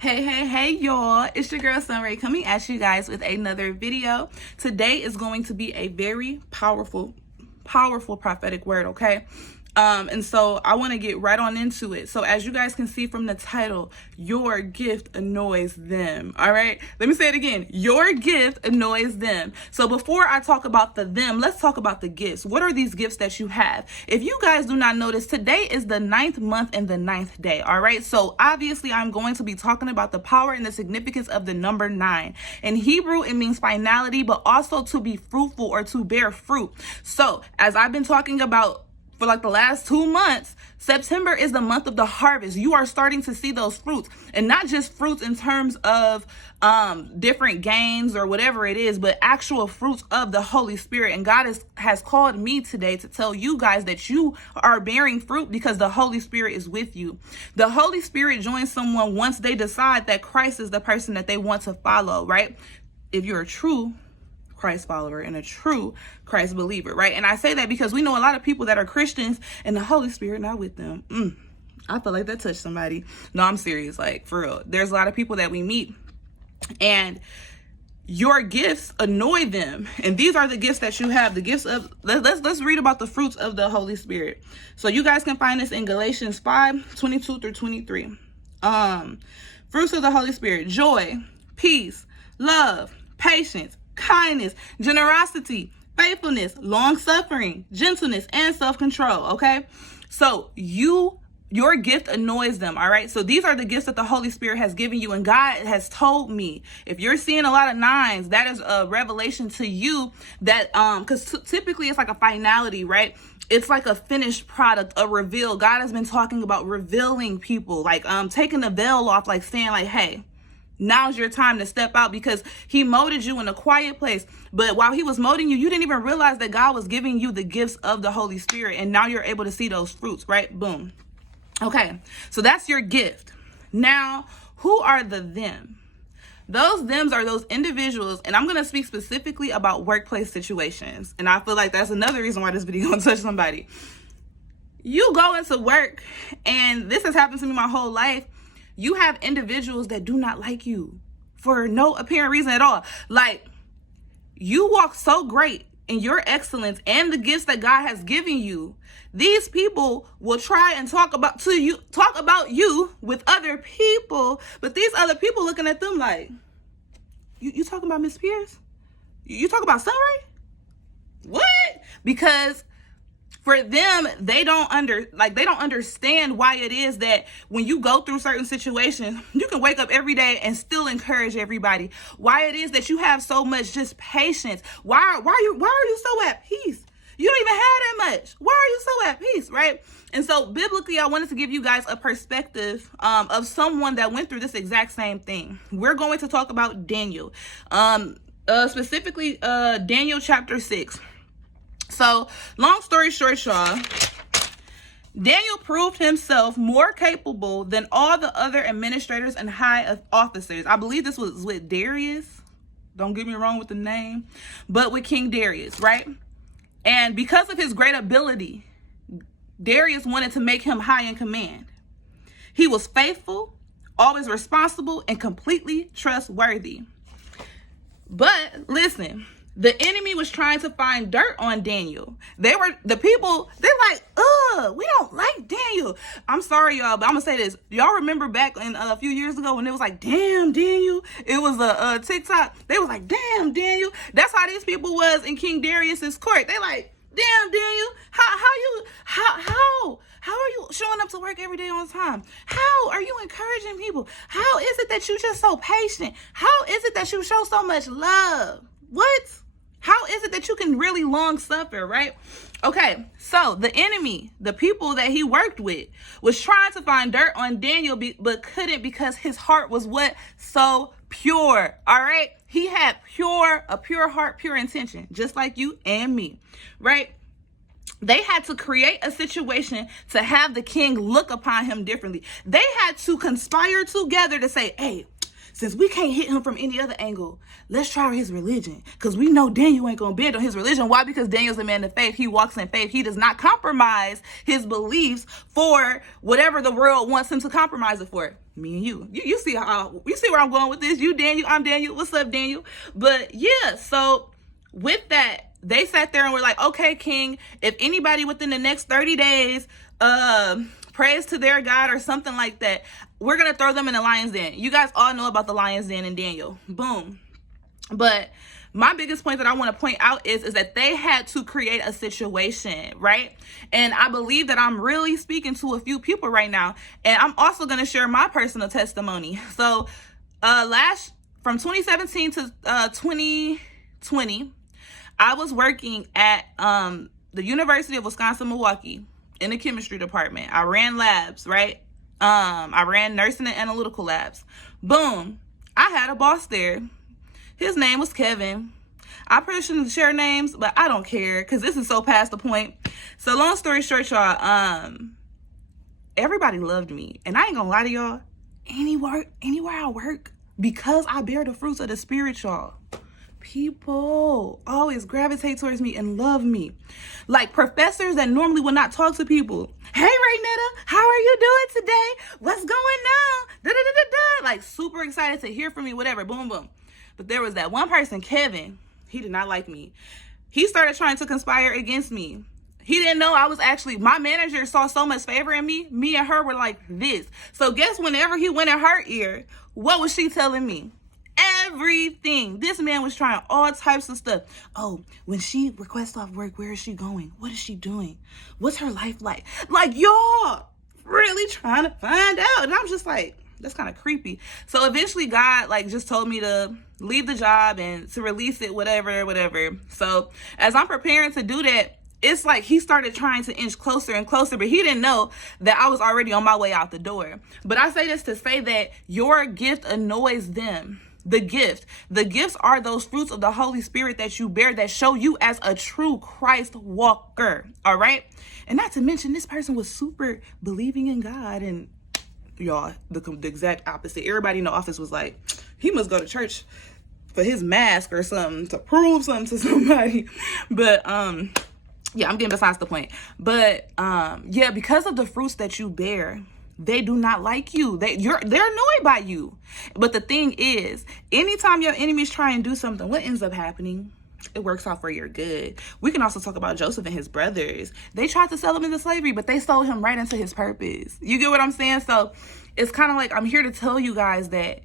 Hey, y'all. It's your girl, Sunray, coming at you guys with another video. Today is going to be a very powerful prophetic word, okay? And so I want to get right on into it. So as you guys can see from the title, your gift annoys them. All right. Let me say it again. Your gift annoys them. So before I talk about the them, let's talk about the gifts. What are these gifts that you have? If you guys do not notice, today is the 9th month and the 9th day. All right. So obviously I'm going to be talking about the power and the significance of the number 9. In Hebrew, it means finality, but also to be fruitful or to bear fruit. So as I've been talking about for like the last 2 months, September is the month of the harvest. You are starting to see those fruits, and not just fruits in terms of different gains or whatever it is, but actual fruits of the Holy Spirit. And God has called me today to tell you guys that you are bearing fruit because the Holy Spirit is with you. The Holy Spirit joins someone once they decide that Christ is the person that they want to follow, right? If you're a true Christ follower and a true Christ believer, right? And I say that because we know a lot of people that are Christians and the Holy Spirit not with them. I feel like that touched somebody. No, I'm serious, like for real. There's a lot of people that we meet and your gifts annoy them. And these are the gifts that you have. The gifts of, let's read about the fruits of the Holy Spirit. So you guys can find this in Galatians 5:22-23. Fruits of the Holy Spirit: joy, peace, love, patience, kindness, generosity, faithfulness, long-suffering, gentleness, and self-control. Okay, so your gift annoys them. All right, so these are the gifts that the Holy Spirit has given you, and God has told me if you're seeing a lot of 9s, that is a revelation to you that because typically it's like a finality, right? It's like a finished product, a reveal. God has been talking about revealing people, like taking the veil off, like saying like, hey, now's your time to step out, because he molded you in a quiet place. But while he was molding you, you didn't even realize that God was giving you the gifts of the Holy Spirit. And now you're able to see those fruits, right? Boom. Okay, so that's your gift. Now, who are the them? Those thems are those individuals, and I'm going to speak specifically about workplace situations. And I feel like that's another reason why this video is going to touch somebody. You go into work, and this has happened to me my whole life. You have individuals that do not like you for no apparent reason at all. Like, you walk so great in your excellence and the gifts that God has given you. These people will try and talk about you with other people, but these other people looking at them like, you talking about Miss Pierce? You talking about Sunray? What? Because for them, they don't understand why it is that when you go through certain situations, you can wake up every day and still encourage everybody. Why it is that you have so much just patience. Why are you so at peace? You don't even have that much. Why are you so at peace, right? And so biblically, I wanted to give you guys a perspective of someone that went through this exact same thing. We're going to talk about Daniel, specifically Daniel chapter 6. So, long story short, y'all, Daniel proved himself more capable than all the other administrators and high officers. I believe this was with Darius. Don't get me wrong with the name, but with King Darius, right? And because of his great ability, Darius wanted to make him high in command. He was faithful, always responsible, and completely trustworthy. But listen, the enemy was trying to find dirt on Daniel. They're like, we don't like Daniel. I'm sorry, y'all, but I'm gonna say this. Y'all remember back in a few years ago when it was like, damn, Daniel? It was a TikTok. They was like, damn, Daniel. That's how these people was in King Darius's court. They like, damn, Daniel, how are you showing up to work every day on time? How are you encouraging people? How is it that you just so patient? How is it that you show so much love? What? How is it that you can really long suffer, right? Okay, so the enemy, the people that he worked with, was trying to find dirt on Daniel, but couldn't, because his heart was what? So pure, all right? He had a pure heart, pure intention, just like you and me, right? They had to create a situation to have the king look upon him differently. They had to conspire together to say, hey, since we can't hit him from any other angle, let's try his religion. Because we know Daniel ain't going to bend on his religion. Why? Because Daniel's a man of faith. He walks in faith. He does not compromise his beliefs for whatever the world wants him to compromise it for. me and you see where I'm going with this. You Daniel, I'm Daniel. What's up, Daniel? But yeah, so with that, they sat there and were like, okay, King, if anybody within the next 30 days prays to their God or something like that, we're gonna throw them in the lion's den. You guys all know about the lion's den and Daniel. Boom. But my biggest point that I want to point out is that they had to create a situation, right? And I believe that I'm really speaking to a few people right now. And I'm also going to share my personal testimony. So from 2017 to 2020, I was working at the University of Wisconsin-Milwaukee in the chemistry department. I ran labs, right? I ran nursing and analytical labs. Boom. I had a boss there. His name was Kevin. I probably shouldn't share names, but I don't care because this is so past the point. So long story short, y'all, everybody loved me. And I ain't gonna lie to y'all, anywhere I work, because I bear the fruits of the Spirit, y'all, people always gravitate towards me and love me. Like professors that normally would not talk to people. Hey, Raynetta, how are you doing today? What's going on? Da-da-da-da-da. Like super excited to hear from me, whatever, boom, boom. But there was that one person, Kevin, he did not like me. He started trying to conspire against me. He didn't know I was actually, my manager saw so much favor in me. Me and her were like this. So guess whenever he went in her ear, what was she telling me? Everything. This man was trying all types of stuff. Oh, when she requests off work, where is she going? What is she doing? What's her life like? Like, y'all really trying to find out. And I'm just like, that's kind of creepy. So eventually God just told me to leave the job and to release it, whatever. So as I'm preparing to do that, it's like he started trying to inch closer and closer, but he didn't know that I was already on my way out the door. But I say this to say that your gift annoys them. The gifts are those fruits of the Holy Spirit that you bear that show you as a true Christ walker. All right. And not to mention, this person was super believing in God, and y'all, the exact opposite. Everybody in the office was like, he must go to church for his mask or something to prove something to somebody. But yeah, I'm getting besides the point. But yeah, because of the fruits that you bear, they do not like you. They're annoyed by you. But the thing is, anytime your enemies try and do something, what ends up happening? It works out for your good. We can also talk about Joseph and his brothers. They tried to sell him into slavery, but they sold him right into his purpose. You get what I'm saying? So it's kind of like, I'm here to tell you guys that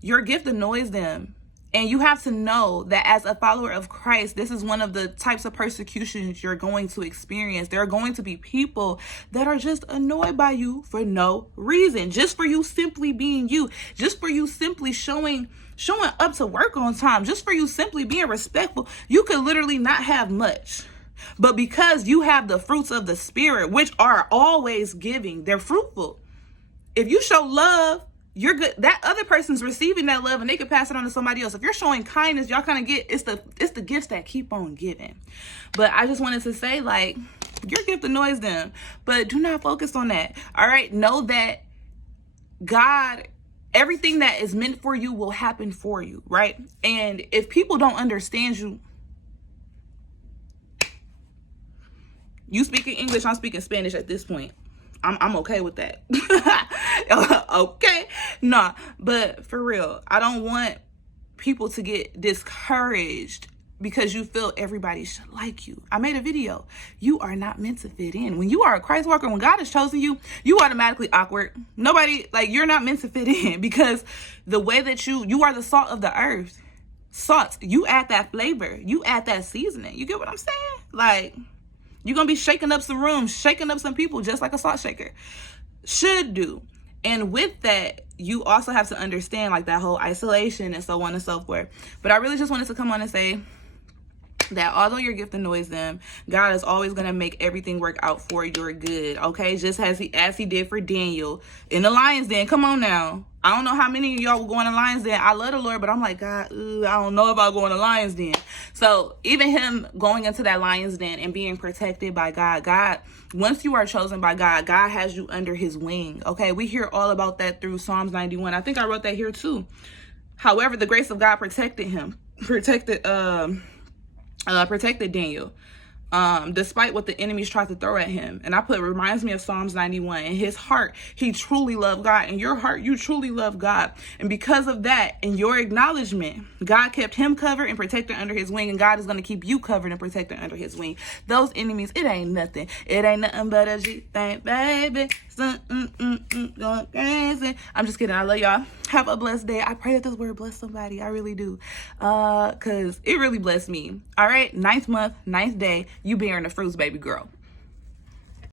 your gift annoys them. And you have to know that as a follower of Christ, this is one of the types of persecutions you're going to experience. There are going to be people that are just annoyed by you for no reason, just for you simply being you, just for you simply showing up to work on time, just for you simply being respectful. You could literally not have much, but because you have the fruits of the Spirit, which are always giving, they're fruitful. If you show love, you're good. That other person's receiving that love and they can pass it on to somebody else. If you're showing kindness, y'all kind of get, it's the gifts that keep on giving. But I just wanted to say, your gift annoys them, but do not focus on that. All right. Know that God, everything that is meant for you will happen for you. Right. And if people don't understand you, you speaking English, I'm speaking Spanish at this point. I'm okay with that. Okay. Nah, but for real, I don't want people to get discouraged because you feel everybody should like you. I made a video. You are not meant to fit in. When you are a Christ walker, when God has chosen you, you automatically awkward. Nobody, you're not meant to fit in because the way that you are the salt of the earth. Salt, you add that flavor. You add that seasoning. You get what I'm saying? You're going to be shaking up some rooms, shaking up some people, just like a salt shaker should do. And with that, you also have to understand that whole isolation and so on and so forth. But I really just wanted to come on and say that although your gift annoys them, God is always going to make everything work out for your good. Okay. Just as he did for Daniel in the lion's den. Come on now. I don't know how many of y'all will go in the lion's den. I love the Lord, but I'm like, God, I don't know about going to lion's den. So even him going into that lion's den and being protected by God, once you are chosen by God, God has you under his wing. Okay. We hear all about that through Psalms 91. I think I wrote that here too. However, the grace of God protected him, protected Daniel. despite what the enemies tried to throw at him. And I put, it reminds me of Psalms 91. In his heart, he truly loved God. In your heart, you truly love God. And because of that, in your acknowledgement, God kept him covered and protected under his wing. And God is going to keep you covered and protected under his wing. Those enemies, it ain't nothing. It ain't nothing but a G-thing, baby. Going crazy. I'm just kidding. I love y'all. Have a blessed day. I pray that this word bless somebody. I really do. Because it really blessed me. All right. 9th month, 9th day. You bearing the fruits, baby girl.